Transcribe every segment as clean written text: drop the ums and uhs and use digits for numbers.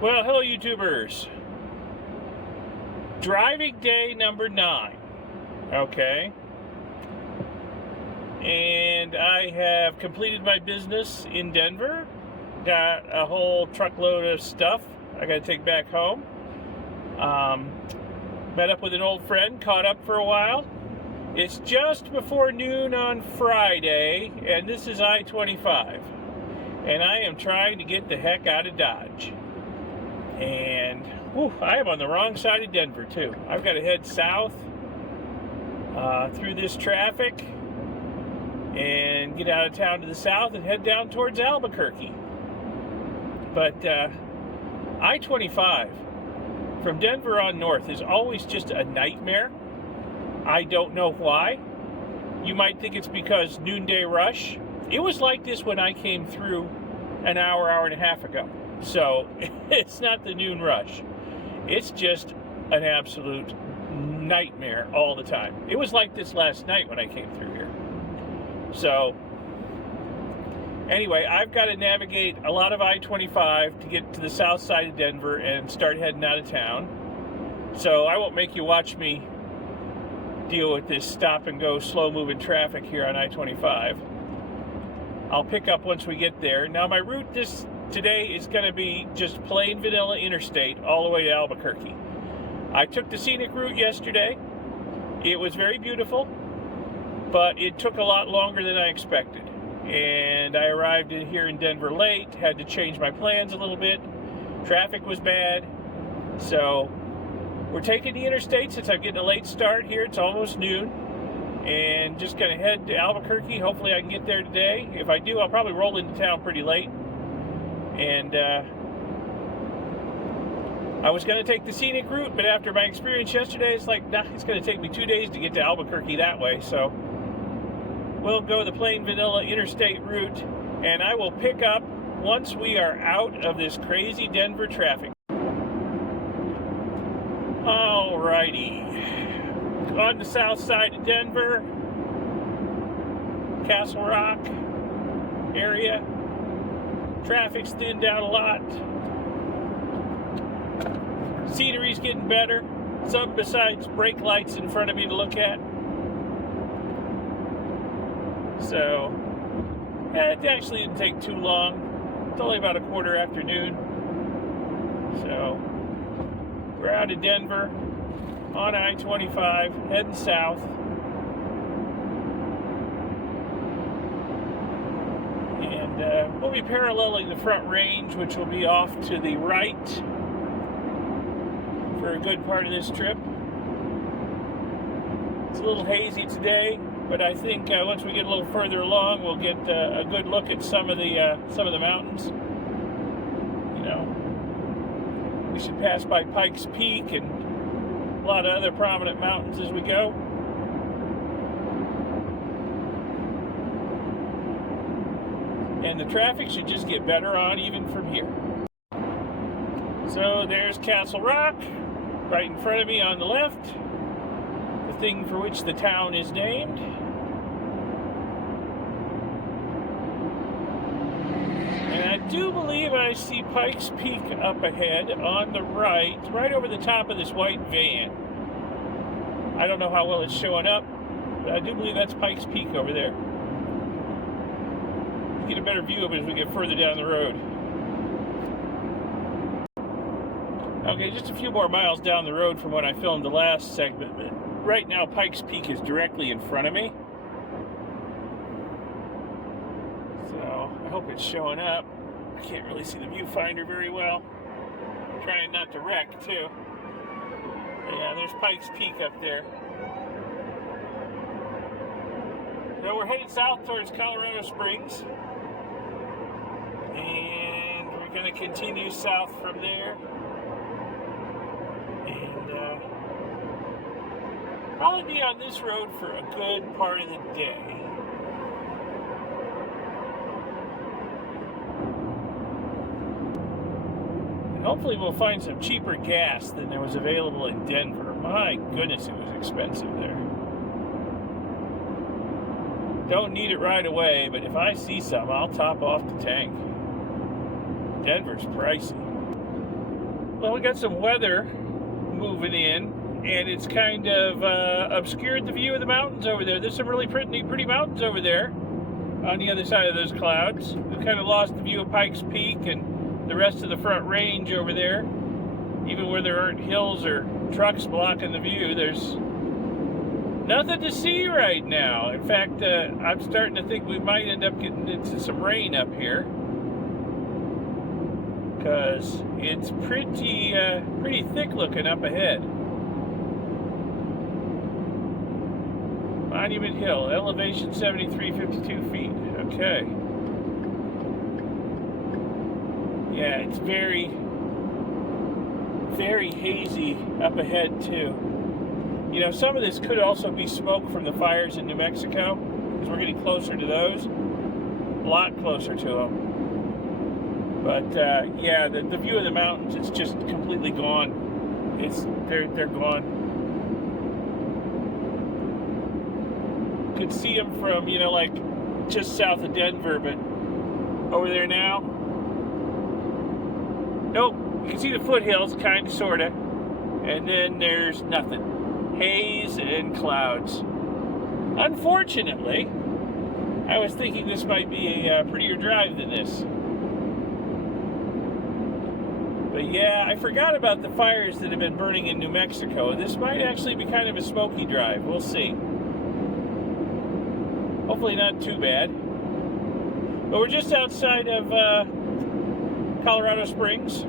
Well, hello YouTubers. Driving day number 9. Okay. And I have completed my business in Denver. Got a whole truckload of stuff I got to take back home. Met up with an old friend, caught up for a while. It's just before noon on Friday, and this is I-25. And I am trying to get the heck out of Dodge. And I am on the wrong side of Denver too. I've got to head south through this traffic and get out of town to the south and head down towards Albuquerque. But I-25 from Denver on north is always just a nightmare. I don't know why. You might think it's because noonday rush. It was like this when I came through an hour and a half ago. So it's not the noon rush. It's just an absolute nightmare all the time. It was like this last night when I came through here. So anyway, I've got to navigate a lot of I-25 to get to the south side of Denver and start heading out of town. So I won't make you watch me deal with this stop and go slow moving traffic here on I-25. I'll pick up once we get there. Now my route today is going to be just plain vanilla interstate all the way to Albuquerque. I took the scenic route yesterday. It was very beautiful, but it took a lot longer than I expected. And I arrived here in Denver late, had to change my plans a little bit. Traffic was bad. So we're taking the interstate since I'm getting a late start here. It's almost noon. And just going to head to Albuquerque. Hopefully I can get there today. If I do, I'll probably roll into town pretty late. And I was going to take the scenic route, but after my experience yesterday, it's like, nah, it's going to take me 2 days to get to Albuquerque that way. So we'll go the plain vanilla interstate route, and I will pick up once we are out of this crazy Denver traffic. Alrighty. On the south side of Denver, Castle Rock area. Traffic's thinned down a lot. Scenery's getting better. Something besides brake lights in front of me to look at. So, it actually didn't take too long. It's only about a quarter after noon. So, we're out of Denver on I-25, heading south. And we'll be paralleling the Front Range, which will be off to the right for a good part of this trip. It's a little hazy today, but I think once we get a little further along, we'll get a good look at some of the mountains. You know, we should pass by Pikes Peak and a lot of other prominent mountains as we go. And the traffic should just get better on even from here. So there's Castle Rock, right in front of me on the left, the thing for which the town is named. And I do believe I see Pikes Peak up ahead on the right over the top of this white van. I don't know how well it's showing up, but I do believe that's Pikes Peak over there. Get a better view of it as we get further down the road. Okay, just a few more miles down the road from when I filmed the last segment, but right now Pikes Peak is directly in front of me. So I hope it's showing up. I can't really see the viewfinder very well. I'm trying not to wreck too. Yeah, there's Pikes Peak up there. Now we're headed south towards Colorado Springs. And we're going to continue south from there. And probably be on this road for a good part of the day. And hopefully we'll find some cheaper gas than there was available in Denver. My goodness, it was expensive there. Don't need it right away, but if I see some, I'll top off the tank. Denver's pricey. Well, we got some weather moving in, and it's kind of obscured the view of the mountains over there. There's some really pretty mountains over there on the other side of those clouds. We've kind of lost the view of Pikes Peak and the rest of the Front Range over there. Even where there aren't hills or trucks blocking the view, there's nothing to see right now. In fact, I'm starting to think we might end up getting into some rain up here, because it's pretty thick looking up ahead. Monument Hill, elevation 7352 feet. Okay. Yeah, it's very hazy up ahead too. You know, some of this could also be smoke from the fires in New Mexico, because we're getting closer to those, a lot closer to them. But yeah, the view of the mountains, it's just completely gone. They're gone. You could see them from, you know, like just south of Denver, but over there now, nope. You can see the foothills, kind of, sort of, and then there's nothing. Haze and clouds. Unfortunately, I was thinking this might be a prettier drive than this. But yeah, I forgot about the fires that have been burning in New Mexico. This might actually be kind of a smoky drive. We'll see. Hopefully not too bad. But we're just outside of Colorado Springs,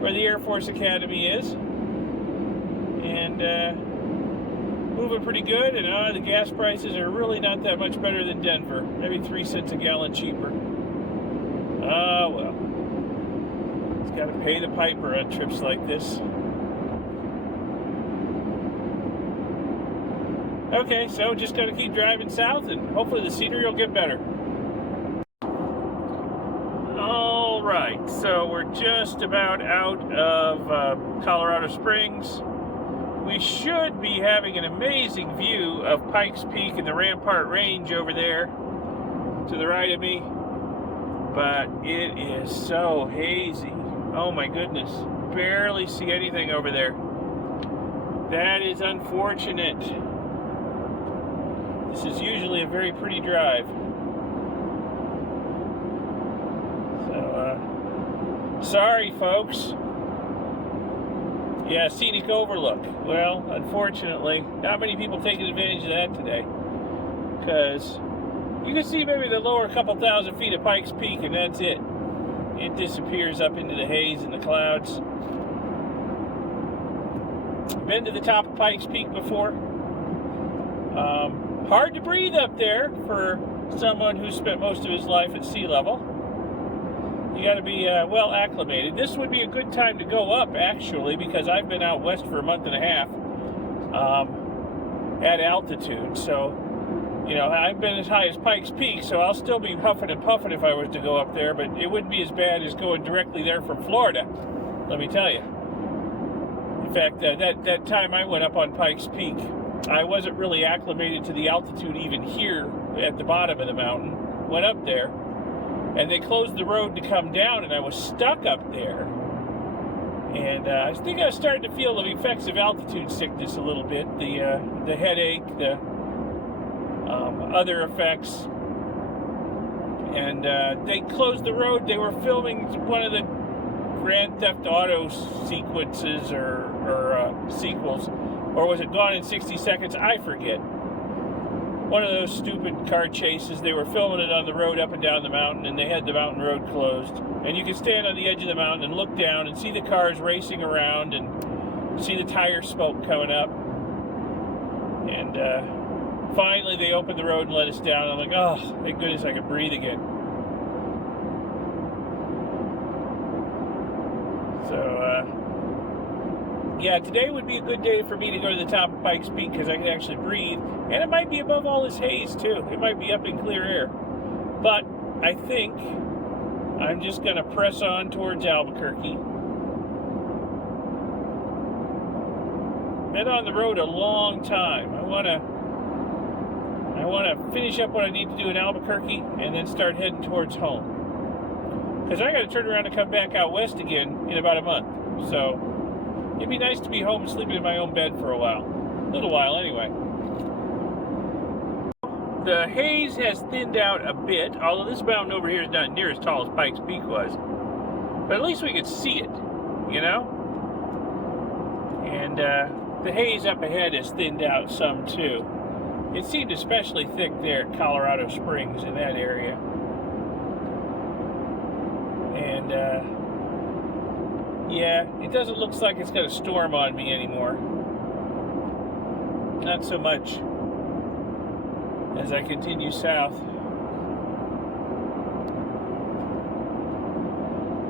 where the Air Force Academy is, and moving pretty good. And the gas prices are really not that much better than Denver. Maybe 3 cents a gallon cheaper. Well, it's got to pay the piper on trips like this. Okay, so just got to keep driving south, and hopefully the scenery will get better. Right, so we're just about out of Colorado Springs. We should be having an amazing view of Pikes Peak and the Rampart Range over there to the right of me, but it is so hazy. Oh my goodness, barely see anything over there. That is unfortunate. This is usually a very pretty drive. Sorry, folks. Yeah, scenic overlook. Well, unfortunately, not many people taking advantage of that today, because you can see maybe the lower couple thousand feet of Pikes Peak, and that's it. It disappears up into the haze and the clouds. Been to the top of Pikes Peak before. Hard to breathe up there for someone who spent most of his life at sea level. You got to be well acclimated. This would be a good time to go up, actually, because I've been out west for a month and a half at altitude. So, you know, I've been as high as Pikes Peak, so I'll still be huffing and puffing if I was to go up there, but it wouldn't be as bad as going directly there from Florida, let me tell you. In fact, that time I went up on Pikes Peak, I wasn't really acclimated to the altitude even here at the bottom of the mountain. Went up there, and they closed the road to come down, and I was stuck up there. And I think I was starting to feel the effects of altitude sickness a little bit, the headache, the other effects. And they closed the road. They were filming one of the Grand Theft Auto sequences or sequels, or was it Gone in 60 Seconds? I forget. One of those stupid car chases. They were filming it on the road up and down the mountain, and they had the mountain road closed. And you could stand on the edge of the mountain and look down and see the cars racing around and see the tire smoke coming up. And finally they opened the road and let us down. I'm like, oh, thank goodness I could breathe again. So, yeah, today would be a good day for me to go to the top of Pikes Peak, because I can actually breathe. And it might be above all this haze, too. It might be up in clear air. But I think I'm just going to press on towards Albuquerque. Been on the road a long time. I want to finish up what I need to do in Albuquerque and then start heading towards home. because I got to turn around and come back out west again in about a month. So it'd be nice to be home and sleeping in my own bed for a little while anyway. The haze has thinned out a bit, although this mountain over here is not near as tall as Pikes Peak was. But at least we could see it, you know? And the haze up ahead has thinned out some too. It seemed especially thick there at Colorado Springs in that area. And yeah, it doesn't look like it's going to storm on me anymore. Not so much as I continue south.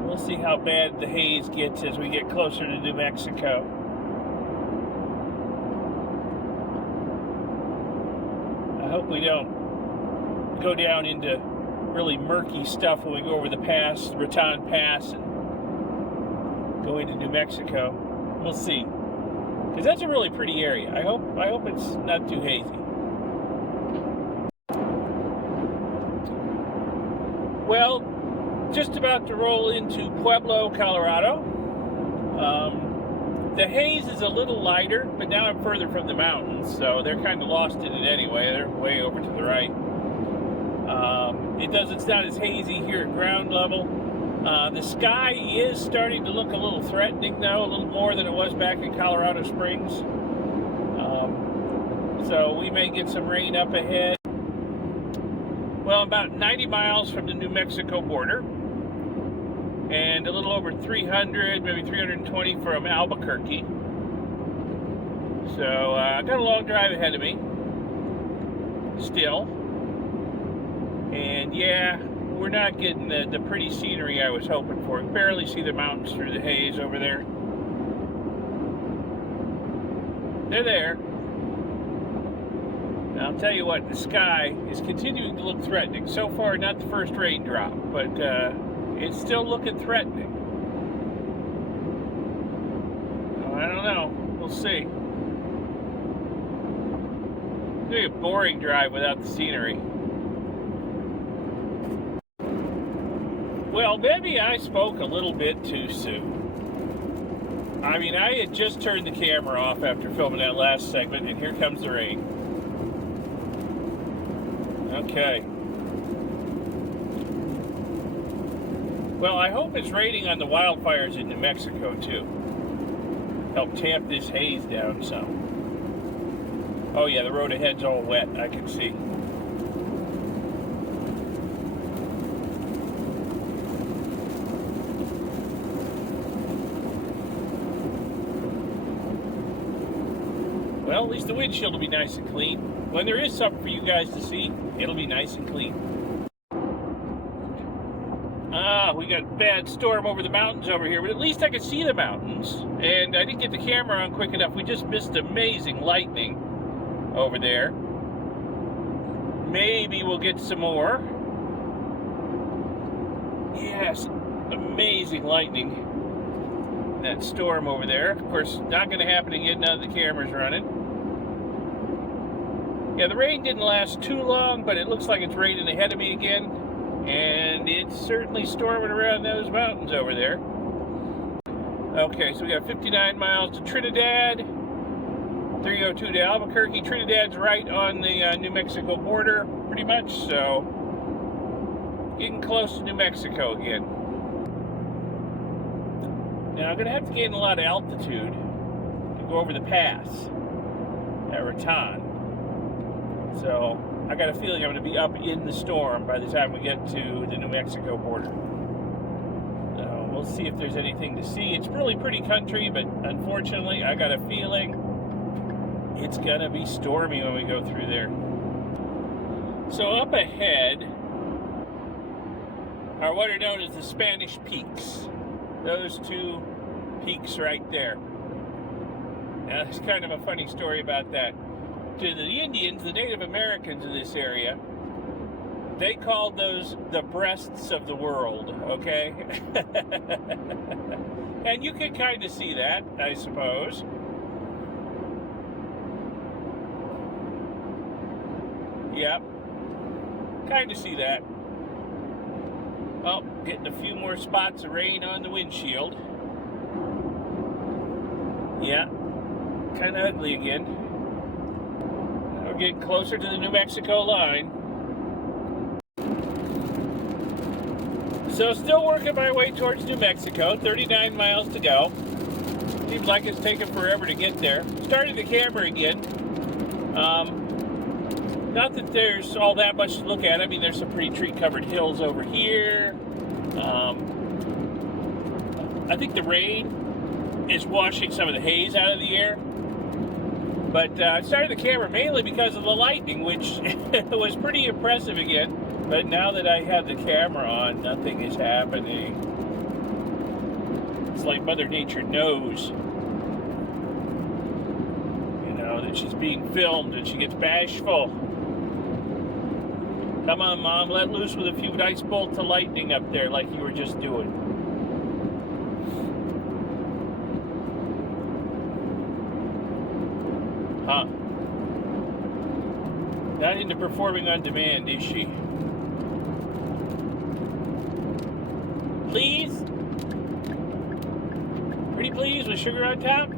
We'll see how bad the haze gets as we get closer to New Mexico. I hope we don't go down into really murky stuff when we go over the pass, Raton Pass, and go into New Mexico. We'll see. Because that's a really pretty area. I hope it's not too hazy. Well, just about to roll into Pueblo, Colorado. The haze is a little lighter, but now I'm further from the mountains, so they're kind of lost in it anyway. They're way over to the right. It's not as hazy here at ground level. The sky is starting to look a little threatening, though, a little more than it was back in Colorado Springs. So we may get some rain up ahead. Well, about 90 miles from the New Mexico border, and a little over 300, maybe 320 from Albuquerque. So I've got a long drive ahead of me still. And yeah, we're not getting the pretty scenery I was hoping for. You barely see the mountains through the haze over there. They're there. Now, I'll tell you what, the sky is continuing to look threatening. So far, not the first raindrop, but it's still looking threatening. Oh, I don't know. We'll see. It's going to be a boring drive without the scenery. Well, maybe I spoke a little bit too soon. I mean, I had just turned the camera off after filming that last segment, and here comes the rain. Okay. Well, I hope it's raining on the wildfires in New Mexico, too. Help tamp this haze down some. Oh, yeah, the road ahead's all wet, I can see. Well, at least the windshield will be nice and clean. When there is something for you guys to see, it'll be nice and clean. We got a bad storm over the mountains over here, but at least I could see the mountains. And I didn't get the camera on quick enough. We just missed amazing lightning over there. Maybe we'll get some more. Yes, amazing lightning. That storm over there. Of course, not going to happen again now that the camera's running. Yeah, the rain didn't last too long, but it looks like it's raining ahead of me again. And it's certainly storming around those mountains over there. Okay, so we got 59 miles to Trinidad, 302 to Albuquerque. Trinidad's right on the New Mexico border, pretty much, so getting close to New Mexico again. Now, I'm going to have to gain a lot of altitude to go over the pass at Raton. So I got a feeling I'm going to be up in the storm by the time we get to the New Mexico border. So we'll see if there's anything to see. It's really pretty country, but unfortunately, I got a feeling it's going to be stormy when we go through there. So up ahead are what are known as the Spanish Peaks. Those two peaks right there. Now, there's kind of a funny story about that. To the Indians, the Native Americans in this area, they called those the breasts of the world, okay? And you can kind of see that, I suppose. Yep. Kind of see that. Oh, getting a few more spots of rain on the windshield. Yeah, kind of ugly again. We're getting closer to the New Mexico line. So still working my way towards New Mexico, 39 miles to go. Seems like it's taking forever to get there. Starting the camera again. Not that there's all that much to look at. I mean, there's some pretty tree-covered hills over here. I think the rain is washing some of the haze out of the air. But I started the camera mainly because of the lightning, which was pretty impressive again. But now that I have the camera on, nothing is happening. It's like Mother Nature knows, you know, that she's being filmed and she gets bashful. Come on, Mom, let loose with a few nice bolts of lightning up there like you were just doing. Huh. Not into performing on demand, is she? Please? Pretty please with sugar on top?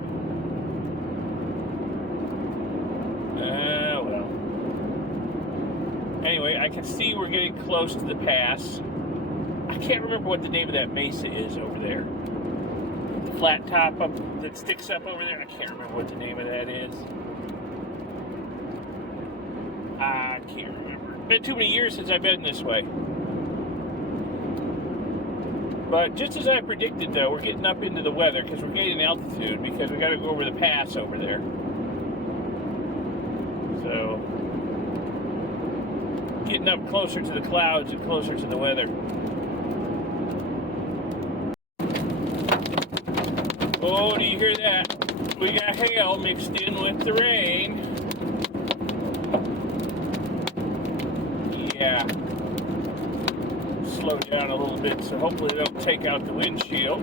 Well. Anyway, I can see we're getting close to the pass. I can't remember what the name of that mesa is over there. The flat top up that sticks up over there. I can't remember what the name of that is. I can't remember. Been too many years since I've been this way. But just as I predicted, though, we're getting up into the weather because we're gaining altitude because we got to go over the pass over there. So, getting up closer to the clouds and closer to the weather. Oh, do you hear that? We got hail mixed in with the rain. Yeah. Slow down a little bit so hopefully they don't take out the windshield.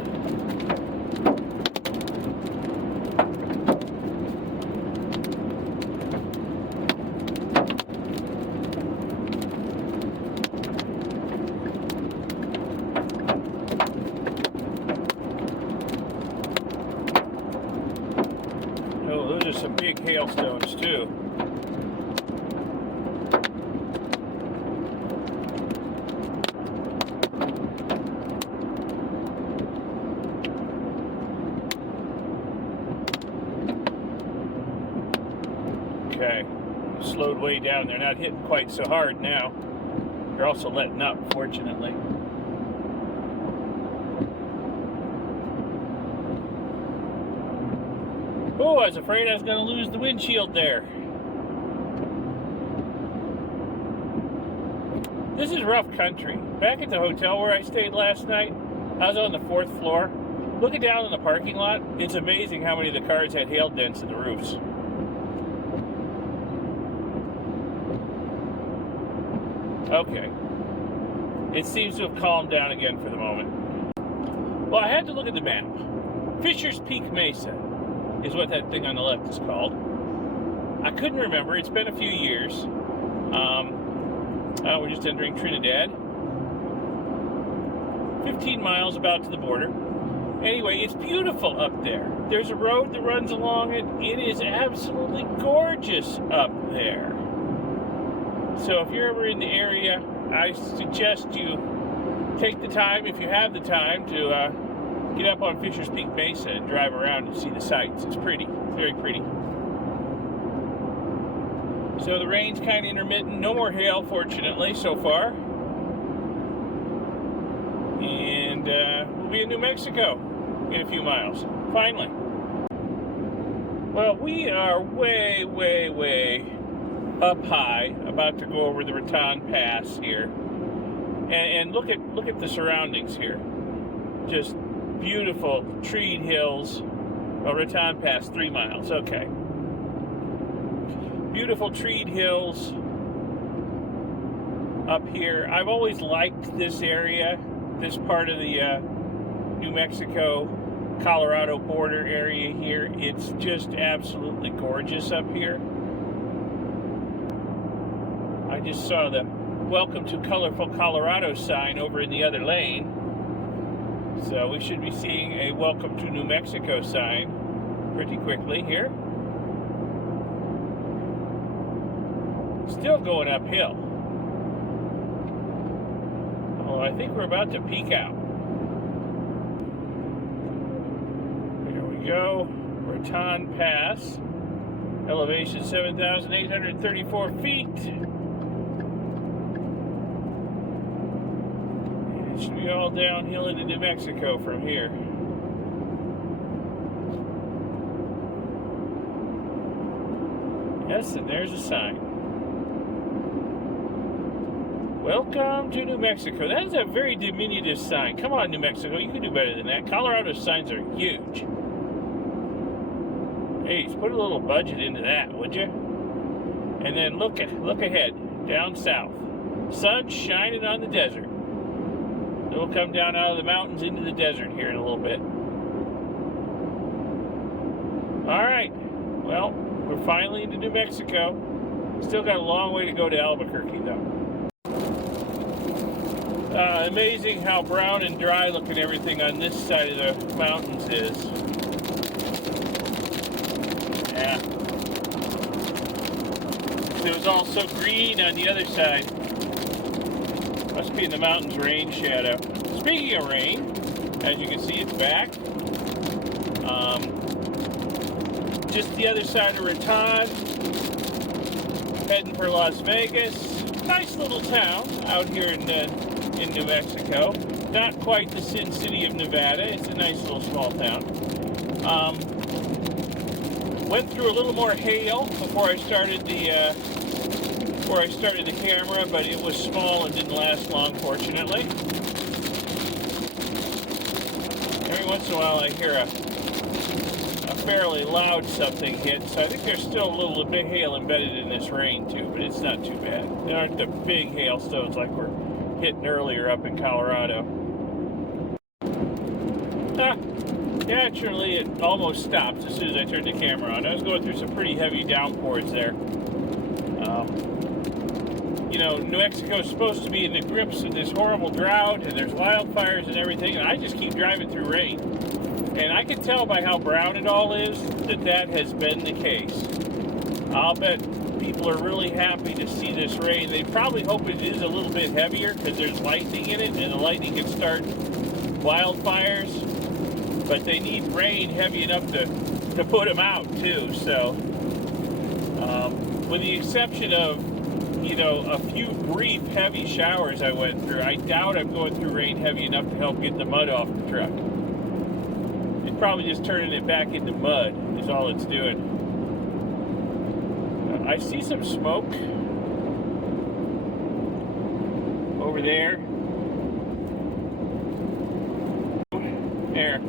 Oh, those are some big hailstones too. Okay, slowed way down. They're not hitting quite so hard now. They're also letting up, fortunately. Oh, I was afraid I was going to lose the windshield there. This is rough country. Back at the hotel where I stayed last night, I was on the 4th floor. Looking down in the parking lot, it's amazing how many of the cars had hail dents in the roofs. Okay. It seems to have calmed down again for the moment. Well, I had to look at the map. Fisher's Peak Mesa is what that thing on the left is called. I couldn't remember. It's been a few years. We're just entering Trinidad. 15 miles about to the border. Anyway, it's beautiful up there. There's a road that runs along it. It is absolutely gorgeous up there. So if you're ever in the area, I suggest you take the time, if you have the time, to get up on Fisher's Peak Mesa and drive around and see the sights. It's pretty. It's very pretty. So the rain's kind of intermittent. No more hail, fortunately, so far. And we'll be in New Mexico in a few miles. Finally. Well, we are way, way, way up high, about to go over the Raton Pass here. And look at the surroundings here. Just beautiful treed hills. Oh, Raton Pass, 3 miles. Okay. Beautiful treed hills up here. I've always liked this area, this part of the New Mexico, Colorado border area here. It's just absolutely gorgeous up here. I just saw the Welcome to Colorful Colorado sign over in the other lane. So we should be seeing a Welcome to New Mexico sign pretty quickly here. Still going uphill. Oh, I think we're about to peak out. There we go. Raton Pass. Elevation 7,834 feet. And it should be all downhill into New Mexico from here. Yes, and there's a sign. Welcome to New Mexico. That is a very diminutive sign. Come on, New Mexico, you can do better than that. Colorado signs are huge. Hey, put a little budget into that, would you? And then look ahead, down south. Sun shining on the desert. It'll come down out of the mountains into the desert here in a little bit. All right. Well, we're finally into New Mexico. Still got a long way to go to Albuquerque, though. Amazing how brown and dry looking everything on this side of the mountains is. Yeah. It was all so green on the other side. Must be in the mountains' rain shadow. Speaking of rain, as you can see, it's back. Just the other side of Raton, heading for Las Vegas. Nice little town out here in New Mexico. Not quite the Sin City of Nevada. It's a nice little small town. Went through a little more hail before I started the camera, but it was small and didn't last long, fortunately. Every once in a while I hear a fairly loud something hit, so I think there's still a little bit of hail embedded in this rain too, but it's not too bad. There aren't the big hailstones like we're hitting earlier up in Colorado. Naturally, it almost stopped as soon as I turned the camera on. I was going through some pretty heavy downpours there. You know, New Mexico is supposed to be in the grips of this horrible drought, and there's wildfires and everything, and I just keep driving through rain. And I can tell by how brown it all is that has been the case. I'll bet people are really happy to see this rain. They probably hope it is a little bit heavier because there's lightning in it, and the lightning can start wildfires. But they need rain heavy enough to put them out too. So, with the exception of, you know, a few brief heavy showers I went through, I doubt I'm going through rain heavy enough to help get the mud off the truck. It's probably just turning it back into mud is all it's doing. I see some smoke over there. There.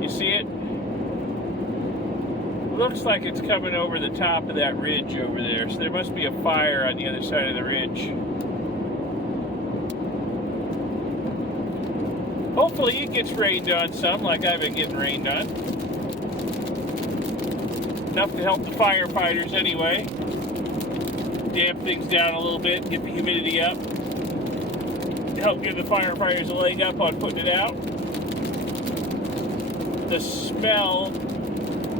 You see it? Looks like it's coming over the top of that ridge over there. So there must be a fire on the other side of the ridge. Hopefully it gets rained on some, like I've been getting rained on. Enough to help the firefighters anyway. Damp things down a little bit, get the humidity up. Help give the firefighters a leg up on putting it out. The smell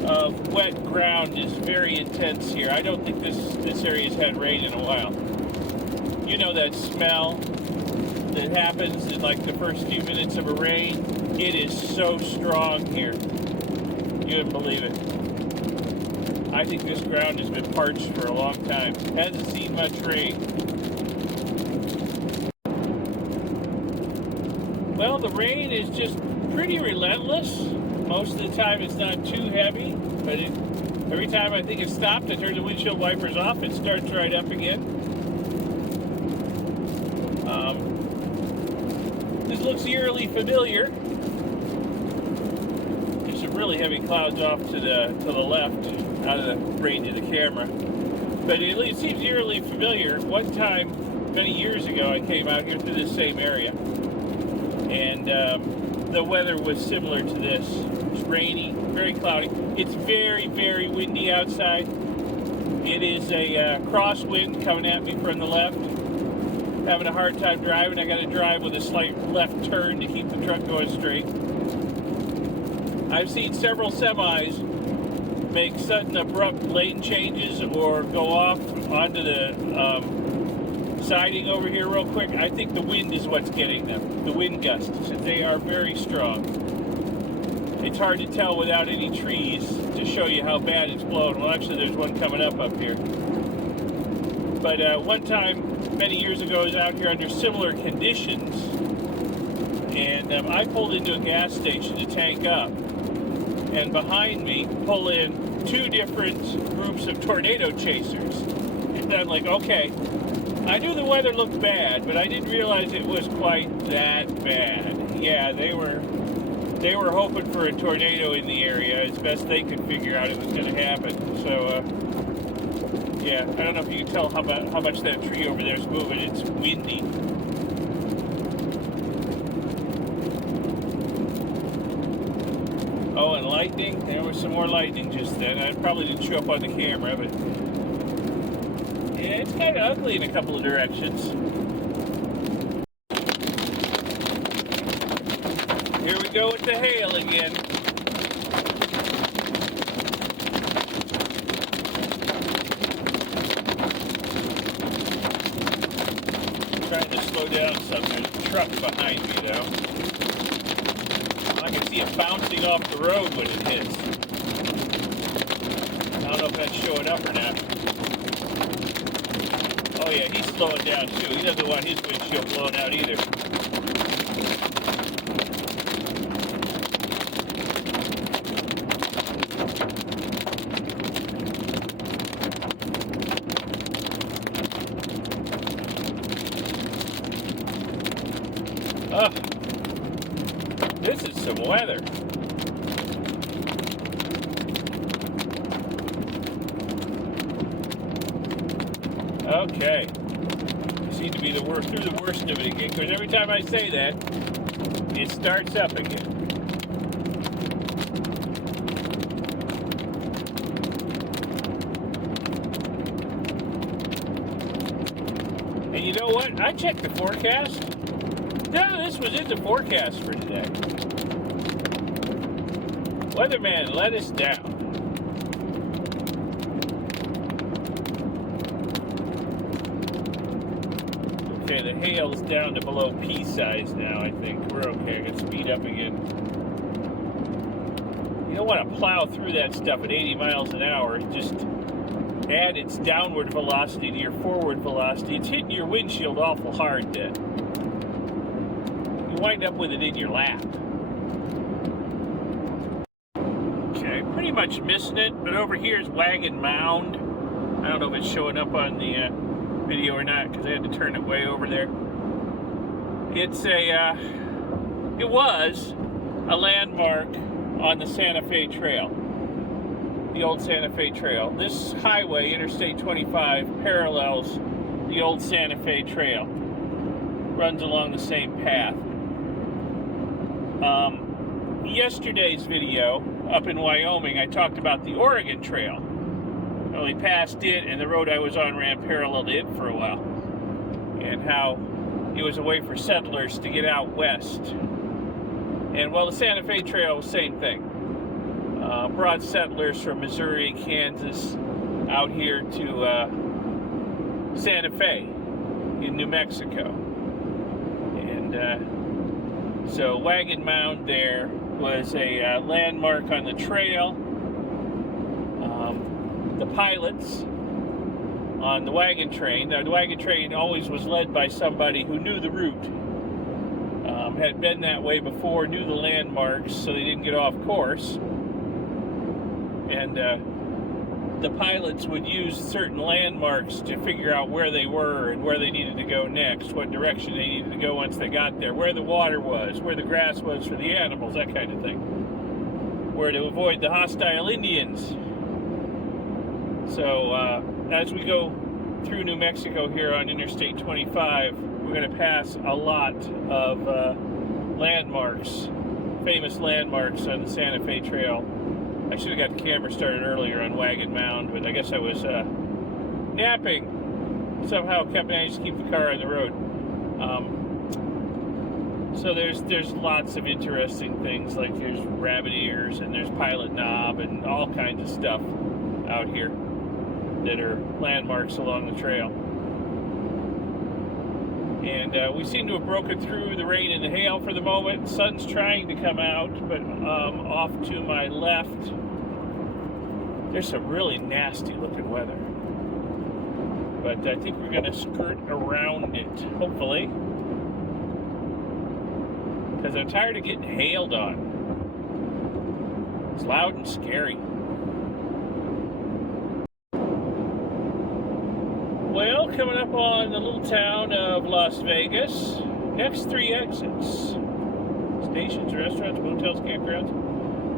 of wet ground is very intense here. I don't think this area's had rain in a while. You know that smell that happens in like the first few minutes of a rain? It is so strong here. You wouldn't believe it. I think this ground has been parched for a long time. Hasn't seen much rain. Well, the rain is just pretty relentless. Most of the time it's not too heavy, but every time I think it stopped, I turn the windshield wipers off, it starts right up again. This looks eerily familiar. There's some really heavy clouds off to the left, out of the range of the camera. But it seems eerily familiar. One time, many years ago, I came out here through this same area, and the weather was similar to this. It's rainy, very cloudy. It's very, very windy outside. It is a crosswind coming at me from the left. having a hard time driving. I got to drive with a slight left turn to keep the truck going straight. I've seen several semis make sudden abrupt lane changes or go off onto the siding over here real quick. I think the wind is what's getting them. The wind gusts. They are very strong. It's hard to tell without any trees to show you how bad it's blowing. Well, actually, there's one coming up here. But one time, many years ago, I was out here under similar conditions, and I pulled into a gas station to tank up. And behind me, pull in two different groups of tornado chasers. And I'm like, okay, I knew the weather looked bad, but I didn't realize it was quite that bad. Yeah, they were hoping for a tornado in the area as best they could figure out it was going to happen. So, yeah, I don't know if you can tell how much that tree over there is moving. It's windy. Oh, and lightning. There was some more lightning just then. I probably didn't show up on the camera, but yeah, it's kind of ugly in a couple of directions. Here we go with the hail again. Trying to slow down some. There's a truck behind me, though. I can see it bouncing off the road when it hits. I don't know if that's showing up or not. Oh yeah, he's slowing down too. He doesn't want his windshield blown out either. Oh, this is some weather. Okay. You seem to be through the worst of it again, because every time I say that, it starts up again. And you know what? I checked the forecast. No, this was in the forecast for today. Weatherman let us down. Okay, the hail's down to below pea size now, I think. We're okay. I got to speed up again. You don't want to plow through that stuff at 80 miles an hour. Just add its downward velocity to your forward velocity. It's hitting your windshield awful hard then. You wind up with it in your lap. Okay, pretty much missing it, but over here is Wagon Mound. I don't know if it's showing up on the video or not, because I had to turn it way over there. It's it was a landmark on the Santa Fe Trail, the old Santa Fe Trail. This highway, Interstate 25, parallels the old Santa Fe Trail, runs along the same path. Yesterday's video up in Wyoming, I talked about the Oregon Trail. We passed it, and the road I was on ran parallel to it for a while, and how it was a way for settlers to get out west. And well, the Santa Fe Trail was the same thing. Brought settlers from Missouri, Kansas, out here to Santa Fe in New Mexico. And so Wagon Mound there was a landmark on the trail. The pilots on the wagon train. Now, the wagon train always was led by somebody who knew the route, had been that way before, knew the landmarks, so they didn't get off course. And the pilots would use certain landmarks to figure out where they were and where they needed to go next, what direction they needed to go once they got there, where the water was, where the grass was for the animals, that kind of thing, where to avoid the hostile Indians. So as we go through New Mexico here on Interstate 25, we're going to pass a lot of landmarks, famous landmarks on the Santa Fe Trail. I should have got the camera started earlier on Wagon Mound, but I guess I was napping. Somehow kept managing to keep the car on the road. So there's lots of interesting things, like there's rabbit ears and there's pilot knob and all kinds of stuff out here that are landmarks along the trail. And we seem to have broken through the rain and the hail for the moment. Sun's trying to come out, but off to my left, there's some really nasty looking weather. But I think we're going to skirt around it, hopefully. Because I'm tired of getting hailed on. It's loud and scary. Well, coming up on the little town of Las Vegas, next 3 exits. Stations, restaurants, motels, campgrounds.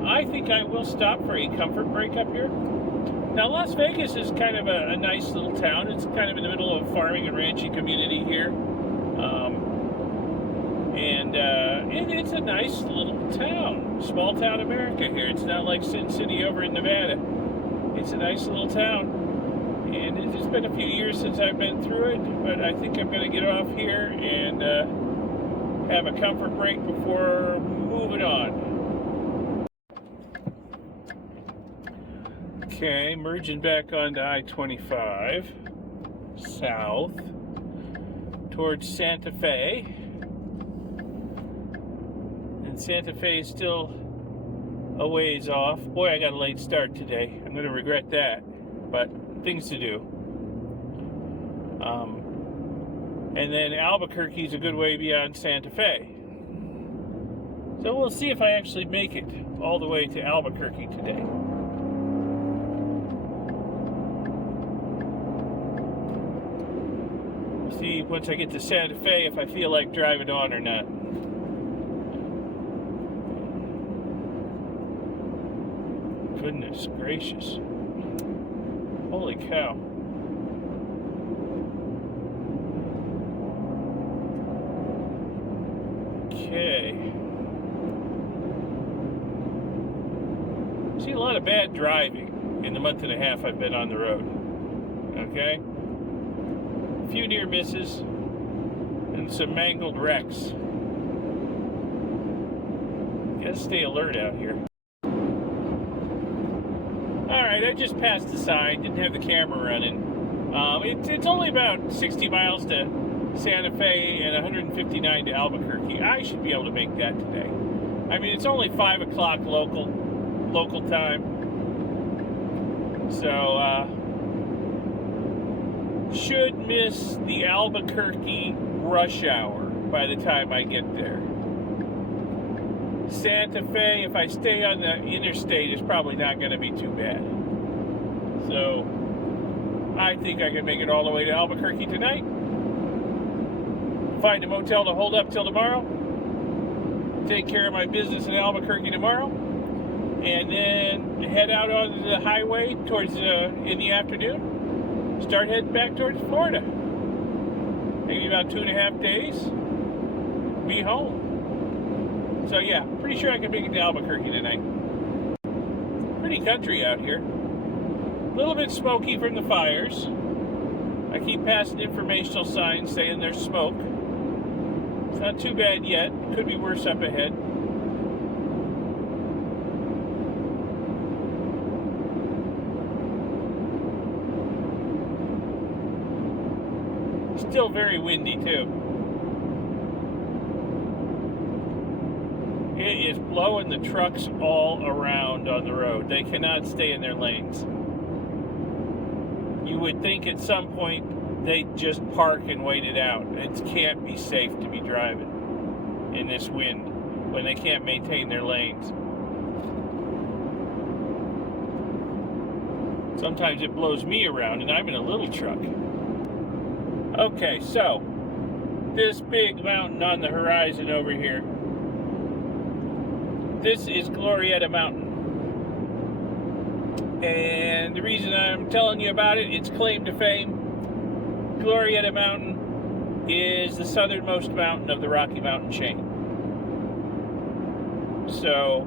I think I will stop for a comfort break up here. Now, Las Vegas is kind of a nice little town. It's kind of in the middle of a farming and ranching community here. It's a nice little town. Small town America here. It's not like Sin City over in Nevada. It's a nice little town. And it's been a few years since I've been through it, but I think I'm going to get off here and have a comfort break before moving on. Okay, merging back onto I-25 south towards Santa Fe. And Santa Fe is still a ways off. Boy, I got a late start today. I'm going to regret that, but things to do. And then Albuquerque is a good way beyond Santa Fe. So we'll see if I actually make it all the way to Albuquerque today. See once I get to Santa Fe if I feel like driving on or not. Goodness gracious. Holy cow. Okay. See a lot of bad driving in the month and a half I've been on the road. Okay? A few near misses and some mangled wrecks. Gotta stay alert out here. Alright, I just passed the sign, didn't have the camera running. It's only about 60 miles to Santa Fe and 159 to Albuquerque. I should be able to make that today. I mean, it's only 5 o'clock local time. So, should miss the Albuquerque rush hour by the time I get there. Santa Fe, if I stay on the interstate, is probably not going to be too bad. So, I think I can make it all the way to Albuquerque tonight. Find a motel to hold up till tomorrow. Take care of my business in Albuquerque tomorrow. And then head out onto the highway towards in the afternoon. Start heading back towards Florida. Maybe about 2.5 days. Be home. So yeah, pretty sure I can make it to Albuquerque tonight. Pretty country out here. A little bit smoky from the fires. I keep passing informational signs saying there's smoke. It's not too bad yet. Could be worse up ahead. Still very windy too. It is blowing the trucks all around on the road. They cannot stay in their lanes. You would think at some point they'd just park and wait it out. It can't be safe to be driving in this wind when they can't maintain their lanes. Sometimes it blows me around and I'm in a little truck. Okay, so this big mountain on the horizon over here, this is Glorieta Mountain. And the reason I'm telling you about it, it's claim to fame. Glorieta Mountain is the southernmost mountain of the Rocky Mountain chain. So,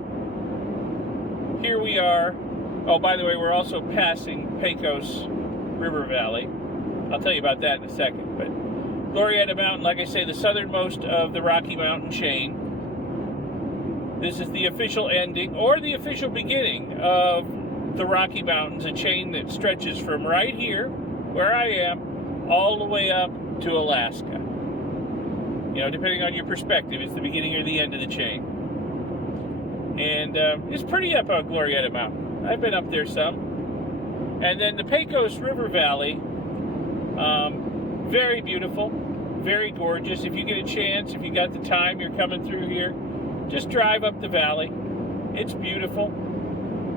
here we are. Oh, by the way, we're also passing Pecos River Valley. I'll tell you about that in a second. But Glorieta Mountain, like I say, the southernmost of the Rocky Mountain chain. This is the official ending, or the official beginning of the Rocky Mountains, a chain that stretches from right here, where I am, all the way up to Alaska. You know, depending on your perspective, it's the beginning or the end of the chain. And it's pretty up on Glorieta Mountain. I've been up there some. And then the Pecos River Valley, very beautiful, very gorgeous. If you get a chance, if you got the time, you're coming through here, just drive up the valley. It's beautiful.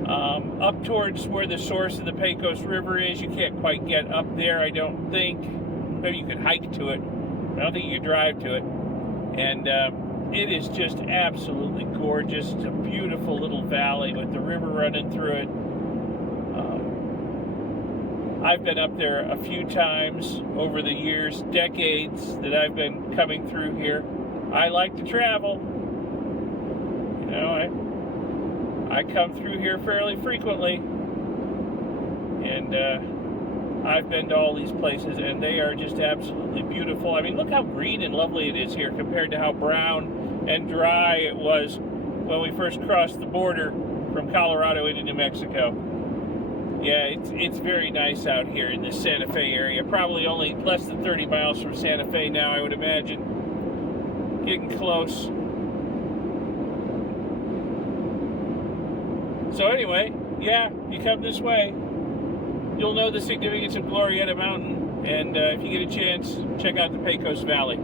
Up towards where the source of the Pecos River is, you can't quite get up there, I don't think. Maybe you could hike to it. I don't think you could drive to it. And it is just absolutely gorgeous. It's a beautiful little valley with the river running through it. I've been up there a few times over the years, decades that I've been coming through here. I like to travel. You know, I come through here fairly frequently. And I've been to all these places, and they are just absolutely beautiful. I mean, look how green and lovely it is here compared to how brown and dry it was when we first crossed the border from Colorado into New Mexico. Yeah, it's very nice out here in the Santa Fe area. Probably only less than 30 miles from Santa Fe now, I would imagine. Getting close. So anyway, yeah, you come this way, you'll know the significance of Glorieta Mountain, and if you get a chance, check out the Pecos Valley.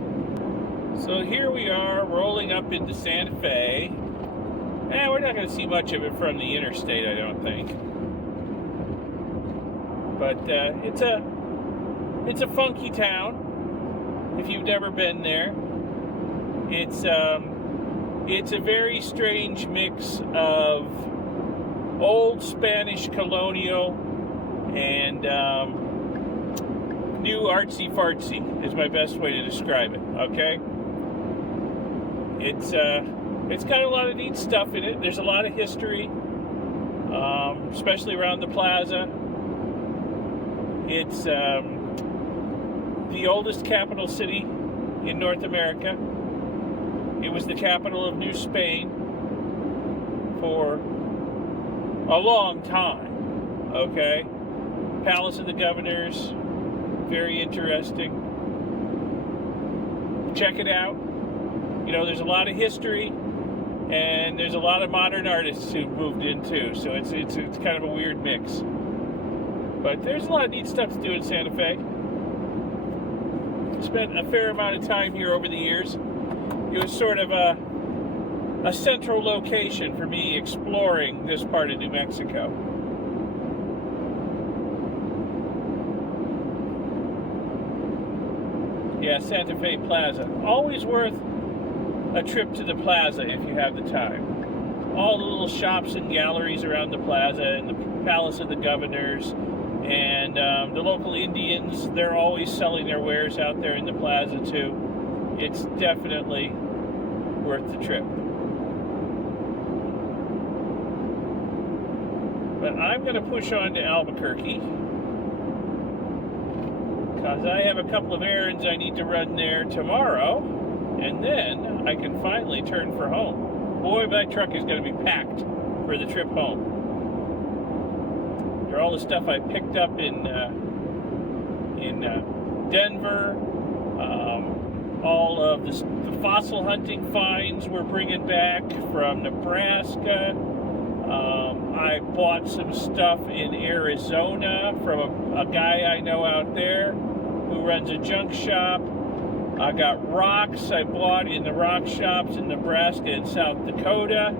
So here we are, rolling up into Santa Fe. We're not going to see much of it from the interstate, I don't think. But it's a funky town. If you've never been there, it's a very strange mix of old Spanish colonial and new artsy-fartsy is my best way to describe it, okay? It's got a lot of neat stuff in it. There's a lot of history, especially around the plaza. It's the oldest capital city in North America. It was the capital of New Spain for a long time, okay? Palace of the Governors, very interesting. Check it out. You know, there's a lot of history, and there's a lot of modern artists who've moved in too, so it's kind of a weird mix. But there's a lot of neat stuff to do in Santa Fe. Spent a fair amount of time here over the years. It was sort of a central location for me exploring this part of New Mexico. Yeah, Santa Fe Plaza. Always worth a trip to the plaza if you have the time. All the little shops and galleries around the plaza, and the Palace of the Governors, and the local Indians, they're always selling their wares out there in the plaza too. It's definitely worth the trip. But I'm going to push on to Albuquerque because I have a couple of errands I need to run there tomorrow, and then I can finally turn for home. Boy, my truck is going to be packed for the trip home. After all the stuff I picked up in Denver, all of the fossil hunting finds we're bringing back from Nebraska. I bought some stuff in Arizona from a guy I know out there who runs a junk shop. I got rocks I bought in the rock shops in Nebraska and South Dakota.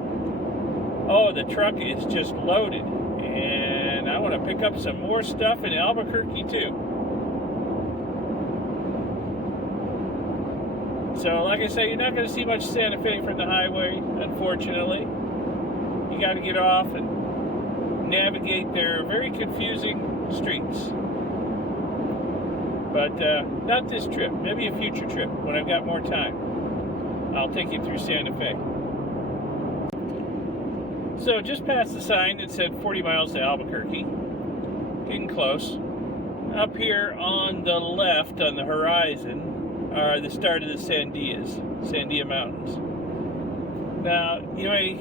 Oh, the truck is just loaded. And I want to pick up some more stuff in Albuquerque too. So, like I say, you're not going to see much Santa Fe from the highway, unfortunately. You got to get off and navigate their very confusing streets. But not this trip. Maybe a future trip when I've got more time. I'll take you through Santa Fe. So just past the sign that said 40 miles to Albuquerque. Getting close. Up here on the left on the horizon are the start of the Sandia Mountains. Now, you may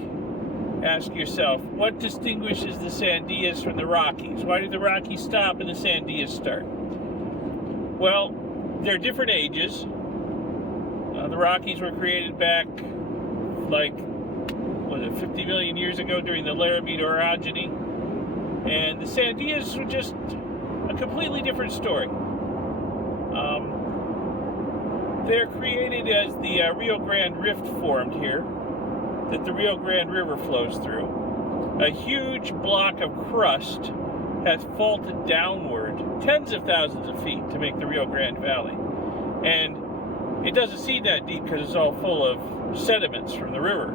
ask yourself, what distinguishes the Sandias from the Rockies? Why did the Rockies stop and the Sandias start? Well, they're different ages. The Rockies were created back, like, 50 million years ago during the Laramide orogeny. And the Sandias were just a completely different story. They're created as the Rio Grande Rift formed here, that the Rio Grande River flows through. A huge block of crust has faulted downward tens of thousands of feet to make the Rio Grande Valley. And it doesn't seem that deep because it's all full of sediments from the river.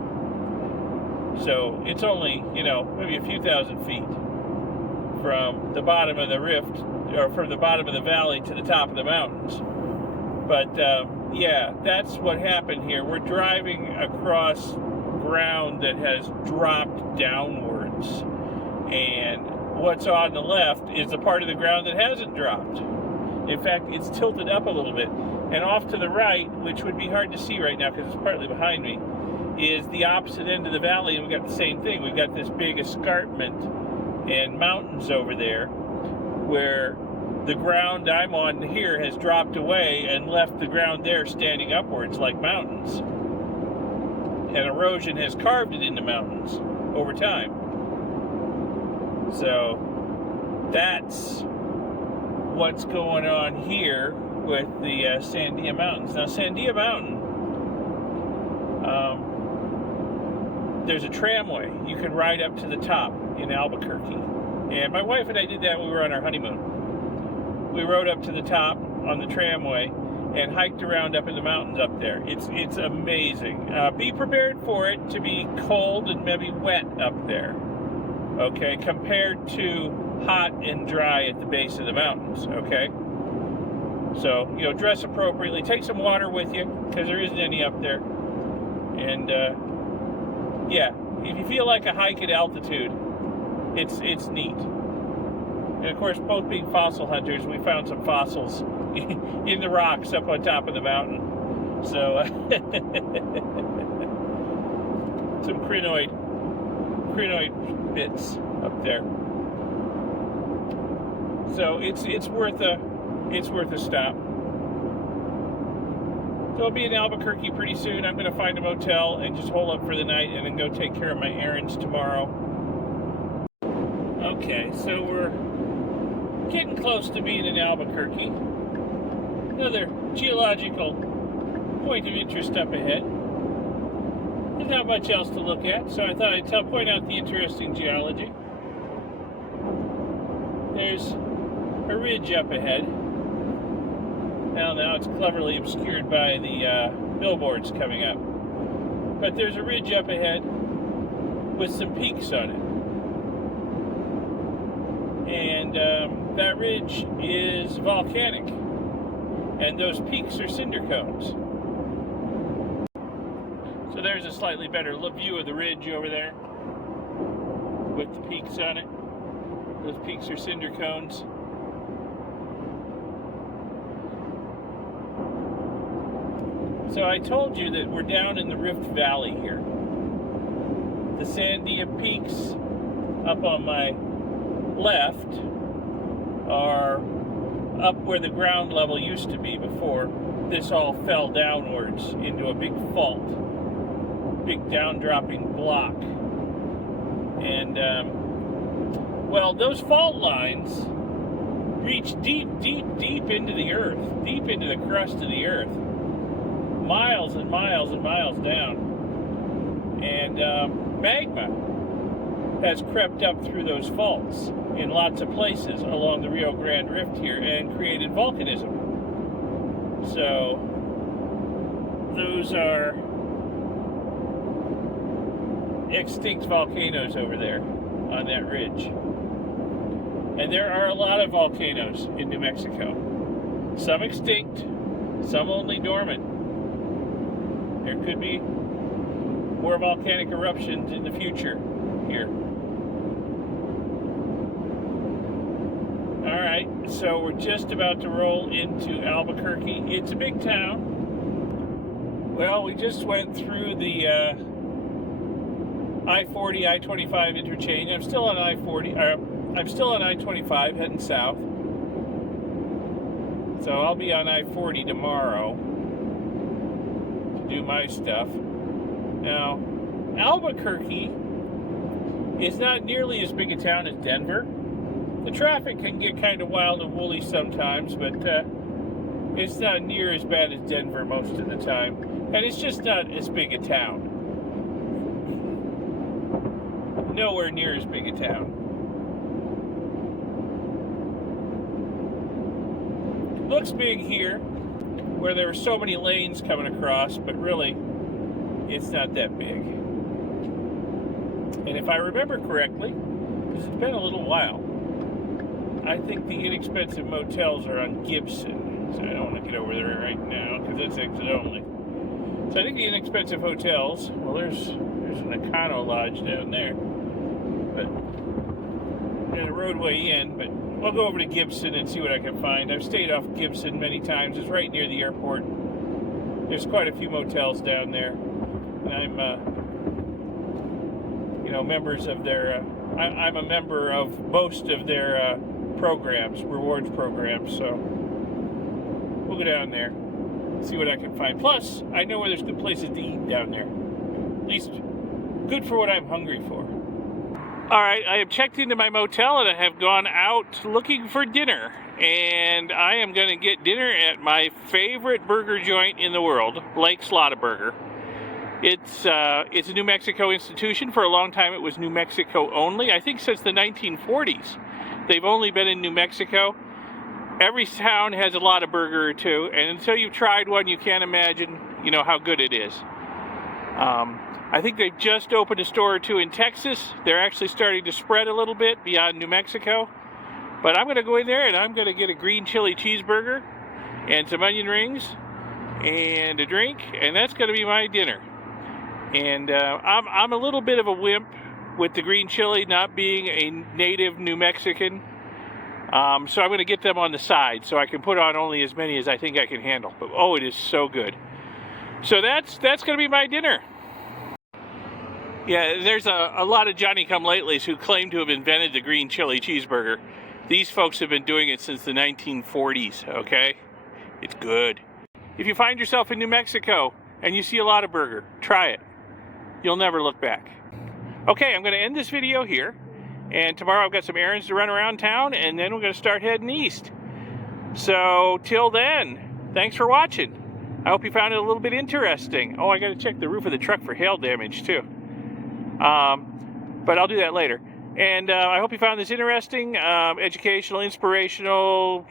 So it's only, maybe a few thousand feet from the bottom of the rift, or from the bottom of the valley to the top of the mountains. But yeah, that's what happened here. We're driving across ground that has dropped downwards, and what's on the left is the part of the ground that hasn't dropped. In fact, it's tilted up a little bit, and off to the right, which would be hard to see right now because it's partly behind me, is the opposite end of the valley, and we've got the same thing. We've got this big escarpment and mountains over there where the ground I'm on here has dropped away and left the ground there standing upwards like mountains. And erosion has carved it into mountains over time. So that's what's going on here with the Sandia Mountains. Now, Sandia Mountain, there's a tramway. You can ride up to the top in Albuquerque. And my wife and I did that when we were on our honeymoon. We rode up to the top on the tramway and hiked around up in the mountains up there. It's amazing. Be prepared for it to be cold and maybe wet up there, okay, compared to hot and dry at the base of the mountains, okay? So, dress appropriately. Take some water with you, because there isn't any up there. And, yeah, if you feel like a hike at altitude, it's neat. And of course, both being fossil hunters, we found some fossils in the rocks up on top of the mountain. So, some crinoid bits up there. So it's worth a stop. So I'll be in Albuquerque pretty soon. I'm going to find a motel and just hole up for the night and then go take care of my errands tomorrow. Okay, so we're getting close to being in Albuquerque. Another geological point of interest up ahead. There's not much else to look at, so I thought I'd point out the interesting geology. There's a ridge up ahead. Now it's cleverly obscured by the billboards coming up. But there's a ridge up ahead with some peaks on it. And that ridge is volcanic. And those peaks are cinder cones. So there's a slightly better view of the ridge over there with the peaks on it. Those peaks are cinder cones. So I told you that we're down in the Rift Valley here. The Sandia Peaks up on my left are up where the ground level used to be before this all fell downwards into a big fault, big down-dropping block. And, well, those fault lines reach deep into the earth, deep into the crust of the earth. Miles and miles and miles down. And magma has crept up through those faults in lots of places along the Rio Grande Rift here and created volcanism. So those are extinct volcanoes over there on that ridge. And there are a lot of volcanoes in New Mexico. Some extinct, some only dormant. There could be more volcanic eruptions in the future here. Alright, so we're just about to roll into Albuquerque. It's a big town. Well, we just went through the I-40, I-25 interchange. I'm still on I-40, I'm still on I-25 heading south. So I'll be on I-40 tomorrow to do my stuff. Now, Albuquerque is not nearly as big a town as Denver. The traffic can get kind of wild and woolly sometimes, but it's not near as bad as Denver most of the time. And it's just not as big a town. Nowhere near as big a town. Looks big here, where there are so many lanes coming across, but really, it's not that big. And if I remember correctly, because it's been a little while, I think the inexpensive motels are on Gibson. So I don't want to get over there right now, because it's exit only. So I think the inexpensive hotels, well, there's an Econo Lodge down there. But there's a roadway in, but we'll go over to Gibson and see what I can find. I've stayed off Gibson many times. It's right near the airport. There's quite a few motels down there. And I'm, members of their, I'm a member of most of their programs, rewards programs, so we'll go down there, see what I can find. Plus, I know where there's good places to eat down there. At least, good for what I'm hungry for. Alright, I have checked into my motel and I have gone out looking for dinner. And I am going to get dinner at my favorite burger joint in the world, Blake's Lottaburger. It's a New Mexico institution. For a long time it was New Mexico only. I think since the 1940s they've only been in New Mexico. Every town has a Lottaburger or two, and until you've tried one you can't imagine, how good it is. I think they've just opened a store or two in Texas. They're actually starting to spread a little bit beyond New Mexico. But I'm going to go in there and I'm going to get a green chili cheeseburger and some onion rings and a drink, and that's going to be my dinner. And I'm a little bit of a wimp with the green chili, not being a native New Mexican. So I'm going to get them on the side so I can put on only as many as I think I can handle. But oh, it is so good. So that's going to be my dinner. Yeah, there's a lot of Johnny-come-latelys who claim to have invented the green chili cheeseburger. These folks have been doing it since the 1940s, okay? It's good. If you find yourself in New Mexico and you see a Lottaburger, try it. You'll never look back. Okay, I'm going to end this video here. And tomorrow I've got some errands to run around town, and then we're going to start heading east. So, till then, thanks for watching. I hope you found it a little bit interesting. Oh, I got to check the roof of the truck for hail damage, too. But I'll do that later. And I hope you found this interesting, educational, inspirational,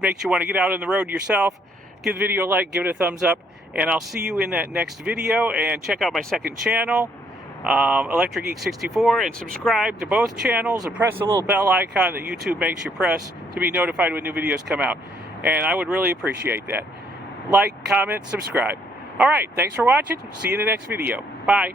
makes you want to get out on the road yourself. Give the video a like, give it a thumbs up, and I'll see you in that next video. And check out my second channel, Electric Geek 64, and subscribe to both channels and press the little bell icon that YouTube makes you press to be notified when new videos come out. And I would really appreciate that. Like, comment, subscribe. All right, thanks for watching. See you in the next video. Bye.